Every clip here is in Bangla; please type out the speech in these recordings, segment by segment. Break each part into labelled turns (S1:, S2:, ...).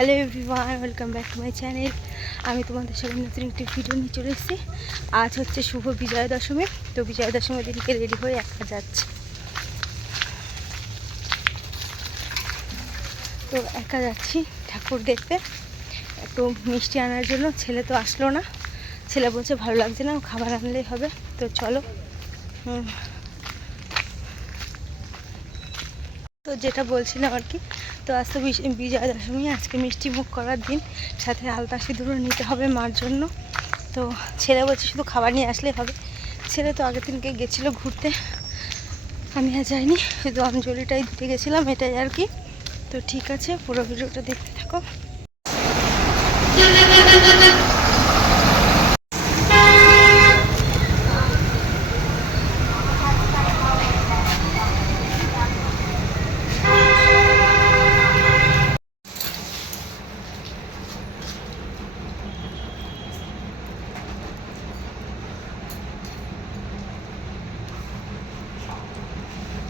S1: Hello everyone, welcome back to my channel. আমি তোমাদের সঙ্গে নতুন একটি ভিডিও নিয়ে চলে এসেছি। আজ হচ্ছে শুভ বিজয়া দশমী তো বিজয়া দশমীর দিনকে রেডি হয়ে একা যাচ্ছে। তো একা যাচ্ছি ঠাকুর দেখতে। একটু মিষ্টি আনার জন্য ছেলে তো আসলো না। ছেলে বলছে ভালো লাগছে না, খাবার আনলেই হবে। তো চলো। তো যেটা বলছিলাম আর কি তো আজ তো বিজ- বিজয়া দশমী, আজকে মিষ্টি মুখ করার দিন। সাথে আলতা সিঁদুরও নিতে হবে মার জন্য। তো ছেলে বলছে শুধু খাবার নিয়ে আসলে হবে। ছেলে তো আগের দিনকে গেছিল ঘুরতে। আমি আর যাইনি, শুধু অঞ্জলিটাই দিতে গেছিলাম, এটাই আর কি। তো ঠিক আছে, পুরো ভিডিওটা দেখতে থাকো।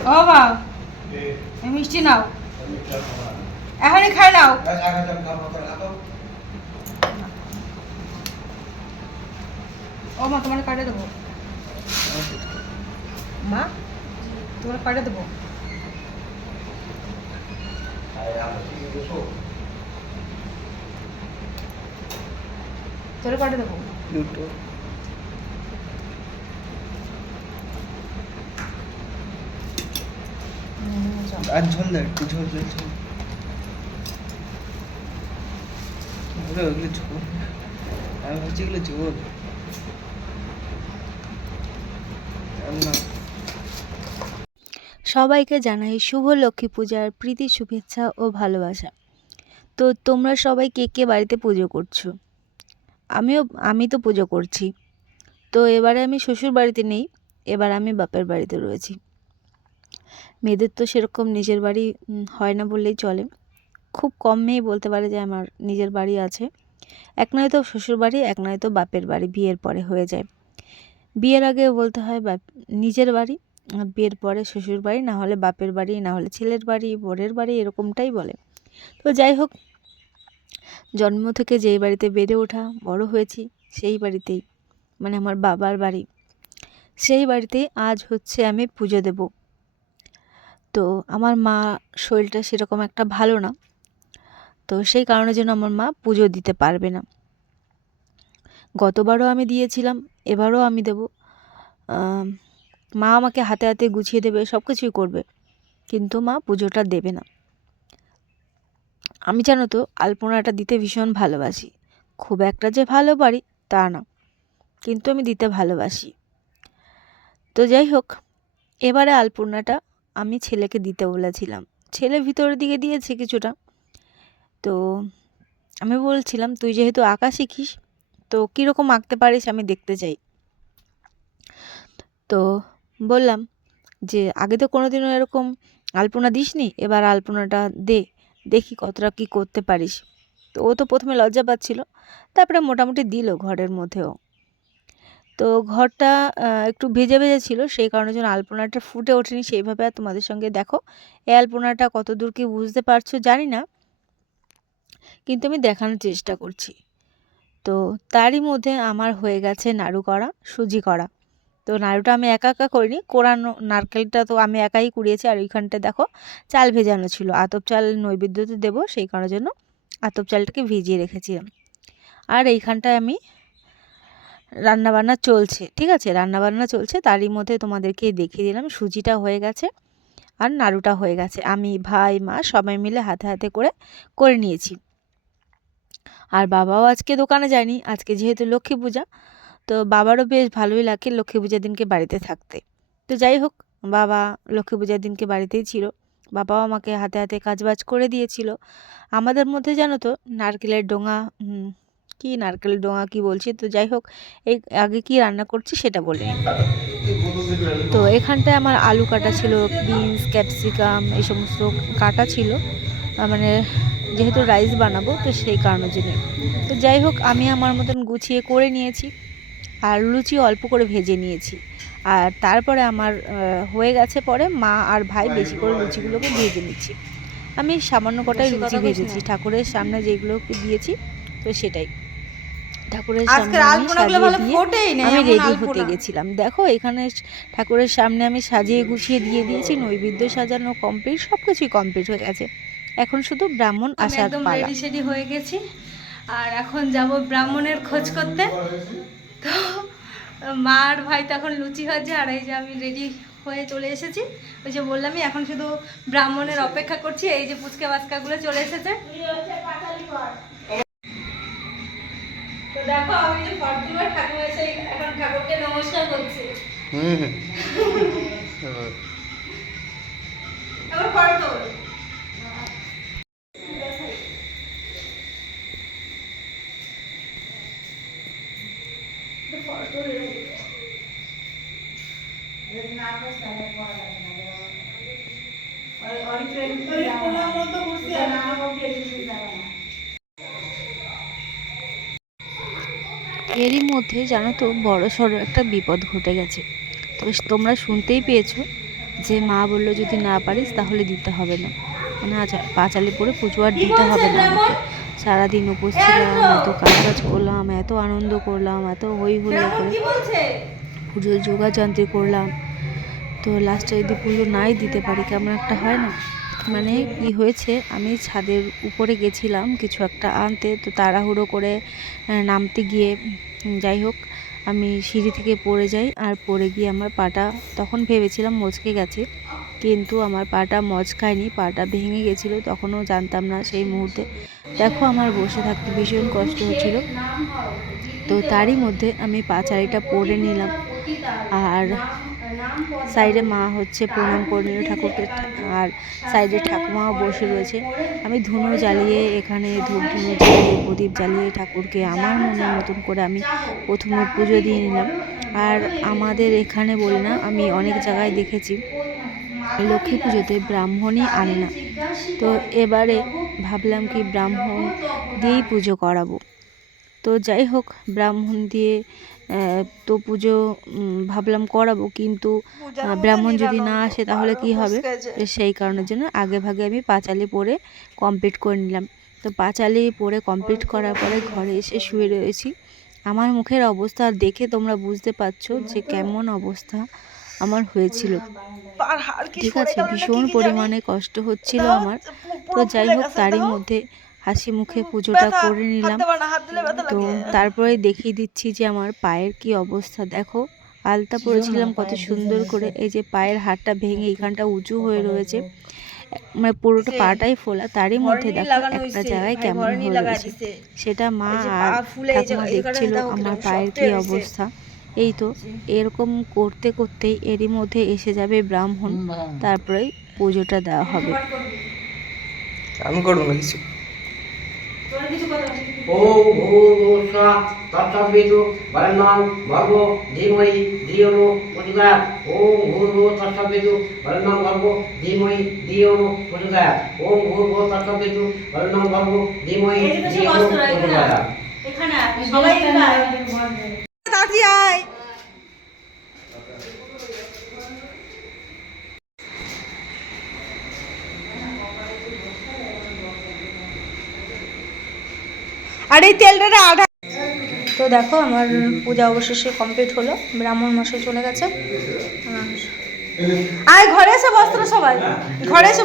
S1: ও বাবা মিষ্টি নাও। এখনই খাই নাও। ও মা, তোমার কাটে দেবো। মা, তোমার কাটে দেবো। তোর কাটে দেবো।
S2: দুটো
S1: হুম, যাও।
S2: আর ঝোল একটু ঝোল ঝোল ঝোল।
S3: সবাইকে জানাই শুভ লক্ষ্মী পূজার প্রীতি, শুভেচ্ছা ও ভালোবাসা। তো তোমরা সবাই কে কে বাড়িতে পুজো করছ? আমিও, আমি তো পুজো করছি। তো এবারে আমি শ্বশুর বাড়িতে নেই, এবার আমি বাপের বাড়িতে রয়েছি। মেয়েদের তো সেরকম নিজের বাড়ি হয় না বললেই চলে। খুব কম মেয়ে বলতে পারে যে আমার নিজের বাড়ি আছে। এক নয় তো শ্বশুর বাড়ি, এক নয় তো বাপের বাড়ি, বিয়ের পরে হয়ে যায়। বিয়ের আগে বলতে হয় বাপ, নিজের বাড়ি বিয়ের পরে শ্বশুর বাড়ি, না হলে বাপের বাড়ি, না হলে ছেলের বাড়ি বোনের বাড়ি, এরকমটাই বলে। তো যাই হোক, জন্ম থেকে যেই বাড়িতে বেড়ে ওঠা, বড় হয়েছি, সেই বাড়িতেই মানে আমার বাবার বাড়ি। সেই বাড়িতেই আজ হচ্ছে আমি পুজো দেব। তো আমার মা শরীরটা সেরকম একটা ভালো না। তো সেই কারণের জন্য আমার মা পুজো দিতে পারবে না। গতবারও আমি দিয়েছিলাম, এবারও আমি দেব। মা আমাকে হাতে হাতে গুছিয়ে দেবে সব কিছুই করবে। কিন্তু মা পুজোটা দেবে না। আমি জানো তো, আলপনাটা দিতে ভীষণ ভালোবাসি। খুব একটা যে ভালো পারি, তা না। কিন্তু আমি দিতে ভালোবাসি। তো যাই হোক, এবারে আলপনাটা আমি ছেলেকে দিতে বলেছিলাম। ছেলে ভিতরের দিকে দিয়েছে কিছুটা। তো আমি বলছিলাম, তুই যেহেতু আঁকা শিখিস, তো কীরকম আঁকতে পারিস আমি দেখতে চাই। তো বললাম যে, আগে তো কোনোদিনও এরকম আলপনা দিসনি, এবার আলপনাটা দে, দেখি কতটা কী করতে পারিস। তো ও তো প্রথমে লজ্জা পাচ্ছিল, তারপরে মোটামুটি দিল ঘরের মধ্যেও। তো ঘরটা একটু ভেজে ভেজে ছিল, সেই কারণে জন্য আলপনাটা ফুটে ওঠেনি, সেইভাবে আর তোমাদের সঙ্গে দেখো। এই আলপনাটা কত দূর কি বুঝতে পারছ জানি না, কিন্তু আমি দেখানোর চেষ্টা করছি। তো তারই মধ্যে আমার হয়ে গেছে নাড়ু করা, সুজি করা। তো নাড়ুটা আমি একা একা করিনি, কোরানো নারকেলটা তো আমি একাই কুড়িয়েছি, আর ওইখানটা দেখো চাল ভেজানো ছিল। আতপ চাল নৈবেদ্যতে দেবো, সেই কারণের জন্য আতপ চালটাকে ভিজিয়ে রেখেছিলাম। আর এইখানটায় আমি রান্নাবান্না চলছে, ঠিক আছে? রান্নাবান্না চলছে, তারই মধ্যে তোমাদেরকে দেখিয়ে দিলাম, সুজিটা হয়ে গেছে আর নাড়ুটা হয়ে গেছে। আমি ভাই, মা সবাই মিলে হাতে হাতে করে করে নিয়েছি। আর বাবাও আজকে দোকানে যায়নি, আজকে যেহেতু লক্ষ্মী পূজা, তো বাবারও বেশ ভালোই লাগে লক্ষ্মী পূজার দিনকে বাড়িতে থাকতে। তো যাই হোক, বাবা লক্ষ্মী পূজার দিনকে বাড়িতেই ছিল। বাবাও আমাকে হাতে হাতে কাজবাজ করে দিয়েছিল। আমাদের মধ্যে জানো তো, নারকেলের ডোঙা কি নারকেল ডোঙা কি বলছি? তো যাই হোক এই আগে কি রান্না করছি সেটা বলে। তো এখানটায় আমার আলু কাটা ছিল বিনস ক্যাপসিকাম এই সমস্ত কাটা ছিল। মানে যেহেতু রাইস বানাবো তো সেই কারণের জন্য তো যাই হোক আমি আমার মতন গুছিয়ে করে নিয়েছি আর লুচি অল্প করে ভেজে নিয়েছি। আর তারপরে আমার হয়ে গেছে পরে মা আর ভাই বেশি করে লুচিগুলোকে ভেজে নিচ্ছি। আমি সামান্য কটাই লুচি ভেজেছি ঠাকুরের সামনে যেগুলোকে দিয়েছি তো সেটাই। ঠাকুরের সামনে আমি
S1: আলপনাগুলো ভালো ফোটেই না
S3: আমি রেডি। হতে গেছিলাম। দেখো এখানে ঠাকুরের সামনে আমি সাজিয়ে গুছিয়ে দিয়ে দিয়েছি নৈবেদ্য সাজানো কমপ্লিট সব কিছুই কমপ্লিট হয়ে গেছে। এখন শুধু ব্রাহ্মণ
S1: আমি
S3: আসার
S1: একদম রেডি সেডি হয়ে গেছি। আর এখন যাব ব্রাহ্মণের খোঁজ করতে। তো মা আর ভাই তো এখন লুচি হচ্ছে আর এই যে আমি রেডি হয়ে চলে এসেছি। ওই যে বললামই এখন শুধু ব্রাহ্মণের অপেক্ষা করছি এই যে পুচকে বাচকাগুলো চলে এসেছে। তো দেখো আমি যে ফর্তুনার ঠাকুর এসে এখন ঠাকুরকে নমস্কার করছি।
S2: হুম।
S1: আবার ফটো
S3: এরই মধ্যে জানো তো বড় সড়ো একটা বিপদ ঘটে গেছে। তো তোমরা শুনতেই পেয়েছ যে মা বলল যদি না পারিস তাহলে দিতে হবে না। মানে পাঁচালি পরে পুজো আর দিতে হবে না আমাকে। সারাদিন উপোস ছিলাম এত কাজ কাজ করলাম এত আনন্দ করলাম এত হই হুল্লো করে পুজোর যোগাযান্ত্রী করলাম। তো লাস্টে যদি পুজো নাই দিতে পারি কেমন একটা হয় না? মানে কি হয়েছে আমি ছাদের উপরে গেছিলাম কিছু একটা আনতে তো তাড়াহুড়ো করে নামতে গিয়ে যাই হোক, আমি সিঁড়ি থেকে পড়ে যাই আর পড়ে গিয়ে আমার পাটা, তখন ভেবেছিলাম মচকে গেছে, কিন্তু আমার পাটা মচ খায়নি পাটা ভেঙে গেছিল, তখনও জানতাম না সেই মুহূর্তে। দেখো আমার বসে থাকতে ভীষণ কষ্ট হচ্ছিল। তো তারই মধ্যে আমি পাচারিটা পরে নিলাম। আর সাইডে মা হচ্ছে প্রণাম করে নিল ঠাকুরকে, আর সাইডে ঠাকুমাও বসে রয়েছে। আমি ধুনো জ্বালিয়ে এখানে ধূপ ধুনো জ্বালিয়ে, প্রদীপ জ্বালিয়ে ঠাকুরকে আমার মনের মতন করে আমি প্রথমে পুজো দিয়ে নিলাম। আর আমাদের এখানে বলে না, আমি অনেক জায়গায় দেখেছি, লক্ষ্মী পুজোতে ব্রাহ্মণই আনে না। তো এবারে ভাবলাম কি ব্রাহ্মণ দিয়েই পুজো করাবো। তো যাই হোক ব্রাহ্মণ দিয়ে তো পুজো ভাবলাম করাবো কিন্তু ব্রাহ্মণ যদি না আসে তাহলে কি হবে? সেই কারণের জন্য আগে ভাগে আমি পাঁচালি পরে কমপ্লিট করে নিলাম। তো পাঁচালি পরে কমপ্লিট করার পরে ঘরে এসে শুয়ে রয়েছি। আমার মুখের অবস্থা দেখে তোমরা বুঝতে পারছ যে কেমন অবস্থা আমার হয়েছিল। ঠিক আছে ভীষণ পরিমাণে কষ্ট হচ্ছিল আমার। তো যাই হোক তারই মধ্যে হাসি মুখে পুজোটা করে নিলাম। তো তারপরে দেখিয়ে দিচ্ছি যে আমার পায়ের কি অবস্থা। দেখো আলতা পরেছিলাম কত সুন্দর করে। এই যে পায়ের হাড়টা ভেঙে এখানটা উঁচু হয়ে রয়েছে। মানে পুরোটা পাটাই ফোলা তারই মধ্যে দেখো একটা জায়গায় কেমন হয়ে রয়েছে। সেটা মা আর ঠাকুমা দেখছিল আমার পায়ের কি অবস্থা। এই তো এরকম করতে করতেই এরই মধ্যে এসে যাবে ব্রাহ্মণ। তারপরে পুজোটা দেওয়া হবে।
S2: আমি করব না কিছু।
S4: ওম ভূর্ভুবস্বঃ তৎসবিতু বরেণ্যং ভর্গো ধীমহি ধিয়ো নো প্রচোদয়াৎ ওম ভূর্ভুব তৎসবিতু বরেণ্যং ভর্গো ধীমহি ধিয়ো নো প্রচোদয়াৎ ওম ভূর্ভুব তৎসবিতু বরেণ্যং ভর্গো ধীমহি
S1: এই যে বেশি
S4: ধিয়ো নো
S1: কষ্ট হয়, এখানে সবাই এখানে আয়। তাড়াতাড়ি আয় আর এই তেলটা আধা তো দেখো আমার পূজা অবশেষে কমপ্লিট হলো। ব্রাহ্মণ মশাই চলে গেছে। আর- ঘরে এসে বস্ত্র সবাই। ঘরে এসে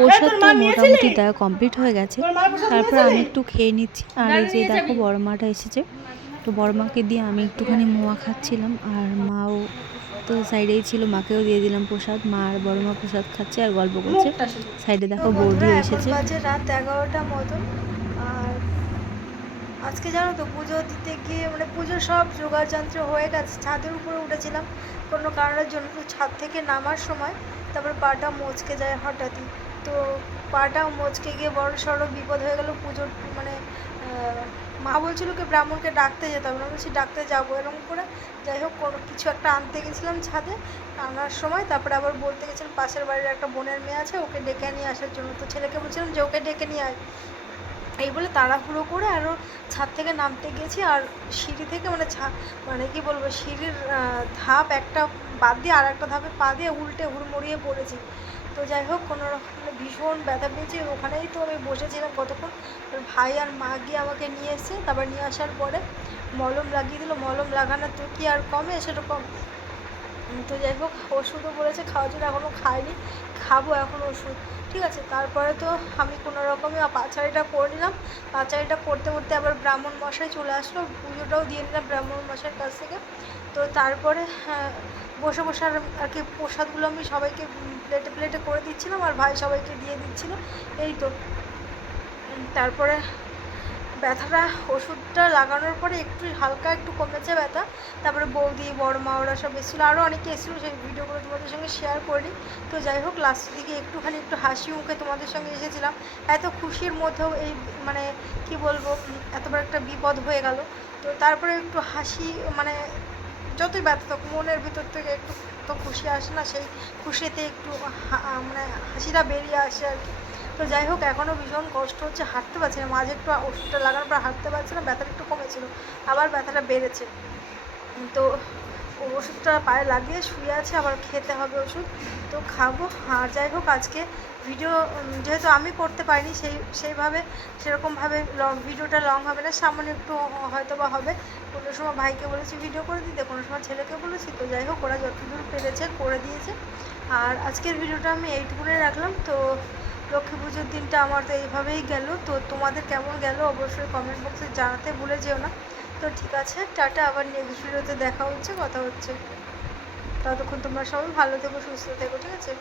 S3: প্রসাদ তো মোটামুটি দেওয়া কমপ্লিট হয়ে গেছে। তারপর আমি একটু খেয়ে নিচ্ছি। আর এই যে দেখো বড় মাটা এসেছে। তো বড় মাকে দিয়ে আমি একটুখানি মোয়া খাচ্ছিলাম আর মাও তো সাইডেই ছিল মাকেও দিয়ে দিলাম প্রসাদ। মা আর বড় মা প্রসাদ খাচ্ছে আর গল্প করছে। সাইডে দেখো বৌদিও এসেছে।
S1: রাত এগারোটা মতন। আর আজকে জানো তো পুজো দিতে গিয়ে মানে পুজোর সব জোগাড় যন্ত্র হয়ে গেছে। ছাদের উপরে উঠেছিলাম কোনো কারণের জন্য তো ছাদ থেকে নামার সময় তারপর পাটা মচকে যায় হঠাৎই। তো পাটা মচকে গিয়ে বড় সড়ো বিপদ হয়ে গেল, পুজোর মানে মা বলছিল কি ব্রাহ্মণকে ডাকতে যেতে হবে। না বলছি, ডাকতে যাব। এরকম করে যাই হোক, কোনো কিছু একটা আনতে গেছিলাম ছাদে, আনার সময়। তারপরে আবার বলতে গেছিলাম, পাশের বাড়ির একটা বোনের মেয়ে আছে, ওকে ডেকে নিয়ে আসার জন্য। তো ছেলেকে বলছিলাম যে, ওকে ডেকে নিয়ে আয়। এই বলে তাড়াহুড়ো করে আরও ছাদ থেকে নামতে গেছি। আর সিঁড়ি থেকে মানে ছা মানে কি বলব, সিঁড়ির ধাপ একটা বাদ দিয়ে আর একটা ধাপে পা দিয়ে উল্টে হুড়মুড়িয়ে পড়েছি। তো যাই হোক কোনো রকম ভীষণ ব্যথা পেয়েছি। ওখানেই তো আমি বসেছিলাম কতক্ষণ। ভাই আর মা গিয়ে আমাকে নিয়ে এসে তারপর নিয়ে আসার পরে মলম লাগিয়ে দিল। মলম লাগানোর তো কি আর কমে উম, তো যাই হোক ওষুধও বলেছে খাওয়ার জন্য এখনও খাইনি। খাব এখন ওষুধ। ঠিক আছে তারপরে তো আমি কোনো রকমে পাচারিটা করে নিলাম। পাচারিটা করতে করতে আবার ব্রাহ্মণ মশাই চলে আসলো। পুজোটাও দিয়ে নিলাম ব্রাহ্মণ মশাইয়ের কাছ থেকে। তো তারপরে আহ, বসে বসে আর আর কি প্রসাদগুলো আমি সবাইকে প্লেটে প্লেটে করে দিচ্ছিলাম আর ভাই সবাইকে দিয়ে দিচ্ছিল। এই তো। তারপরে ব্যথাটা, ওষুধটা লাগানোর পরে একটু হালকা একটু কমেছে ব্যথা। তারপরে বৌদি বড় মা ওরা সব এসেছিল। আরও অনেকে এসেছিল, সেই ভিডিওগুলো তোমাদের সঙ্গে শেয়ার করিনি। তো যাই হোক লাস্টের দিকে একটুখানি একটু হাসি মুখে তোমাদের সঙ্গে এসেছিলাম। এত খুশির মধ্যেও এই মানে কি বলব এত বড় একটা বিপদ হয়ে গেল। তো তারপরে একটু হাসি মানে যতই ব্যথা থাকুক, মনের ভিতর থেকে একটু তো খুশি আসে না, সেই খুশিতে একটু মানে হাসিটা বেরিয়ে আসে আর কি। তো যাই হোক এখনও ভীষণ কষ্ট হচ্ছে, হাঁটতে পারছি না, মাঝে একটু ওষুধটা লাগানোর পর হাঁটতে পারছি না, ব্যথাটা একটু কমেছিল, আবার ব্যথাটা বেড়েছে। তো ওষুধটা পায়ে লাগিয়ে শুয়ে আছে, আবার খেতে হবে ওষুধ। তো খাব, আর যাই হোক আজকে ভিডিও যেহেতু আমি করতে পারিনি, সেই, সেইভাবে, সেরকমভাবে লং ভিডিওটা লং হবে না সামান্য একটু হয়তো বা হবে। কোনো সময় ভাইকে বলেছি ভিডিও করে দিতে। কোনো সময় ছেলেকে বলেছি, তো যাই হোক, ওরা যতদূর পেরেছে করে দিয়েছে। আর আজকের ভিডিওটা আমি এইটুকুনে রাখলাম। তো লক্ষ্মী পুজোর দিনটা আমার তো এইভাবেই গেল। তো তোমাদের কেমন গেল অবশ্যই কমেন্ট বক্সে জানাতে ভুলে যেও না। তো ঠিক আছে, টাটা, আবার নেক্সট ভিডিওতে দেখা হচ্ছে, কথা হচ্ছে। ততক্ষণ তোমরা সবাই ভালো থেকো, সুস্থ থেকো, ঠিক আছে?